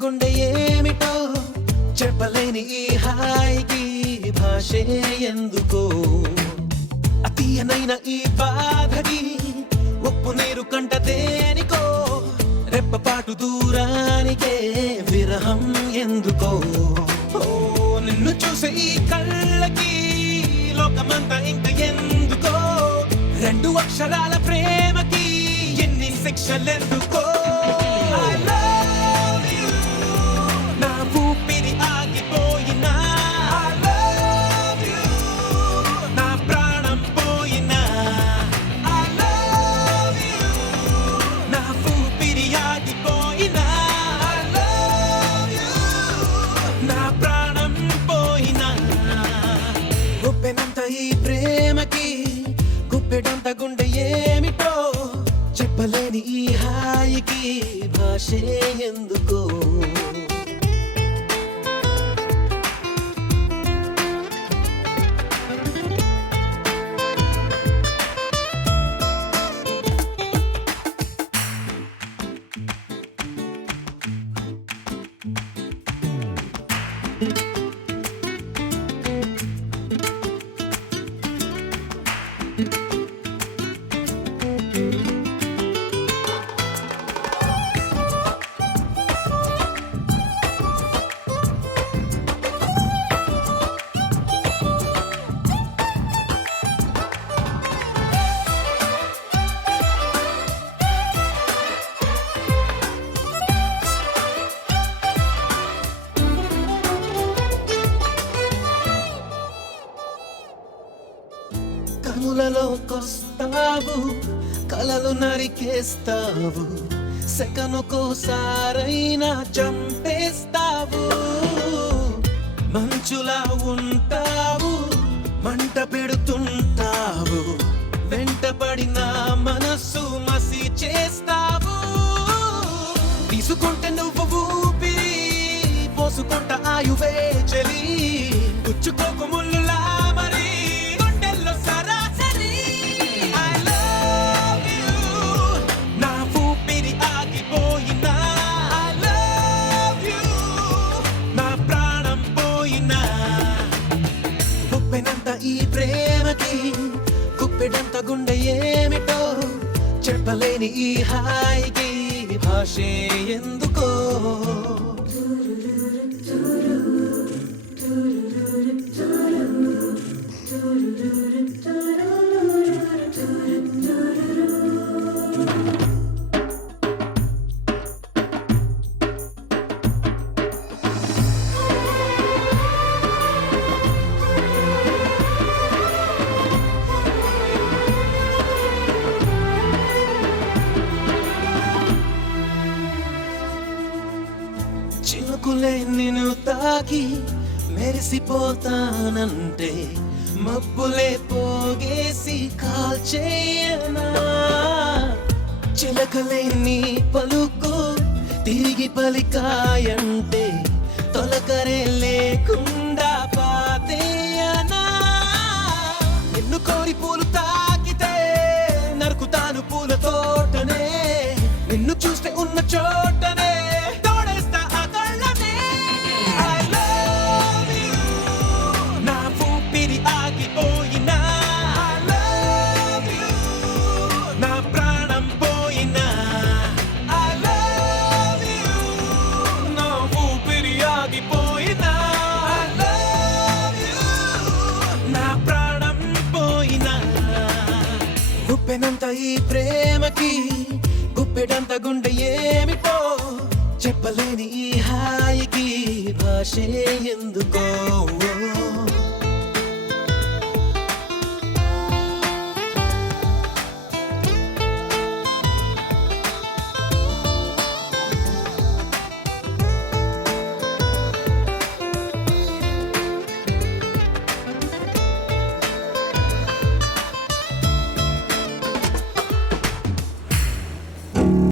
గుండె ఏమిటో చెప్పలేని ఈ హాయికి భాషే ఎందుకో అతీయనైన ఈ బాధకి ఉప్పు నీరు కంట దేనికో రెప్పపాటు దూరానికే విరహం ఎందుకో నిన్ను చూసే ఈ కళ్ళకి లోకమంతా ఇంక ఎందుకో రెండు అక్షరాల ప్రేమకి ఎన్ని శిక్షలెందుకో నా ఊపిరి ఆగిపోయినా నా ప్రాణం పోయినా నా ఊపిరి ఆగిపోయినా నా ప్రాణం పోయినా గుప్పెనంత ఈ ప్రేమకి గుప్పెడంత గుండె ఏమిటో చెప్పలేని ఈ హాయికి భాషే ఎందుకో కనులలోకొస్తావు కలలు నరికేస్తావు సెకనుకోసారైనా చంపేస్తావు మంచులా ఉంటావు మంట పెడుతుంటావు వెంటపడిన మనస్సు మసి చేస్తావు తీసుకుంటే నువ్వు ఊపిరి పోసుకుంట ఆయువే చలి పుచ్చుకోకు ముళ్ళులా మరి గుండెల్లో సరాసరి I love you నా ఊపిరి ఆగిపోయినా I love you నా ప్రాణం పోయినా గుప్పెనంత ఈ ప్రేమకి గుప్పెడంత గుండె ఏమిటో చెప్పలేని ఈ హాయికి భాషే ఎందుకో చినుకులే నిన్ను తాకి మెరిసిపోతానంటే మబ్బులే పోగేసి కాల్చేయనా చిలకలే నీ పలుకు తిరిగి పలికాయంటే తొలకరే లేకుండా పాతేయనా నిన్ను కోరి పూలు తాకితే నరుకుతాను పూల తోటనే నిన్ను చూస్తే ఉన్న చోటనే గుప్పెనంత ఈ ప్రేమకి గుప్పెడంత గుండె ఏమిటో చెప్పలేని ఈ హాయికి భాషే ఎందుకో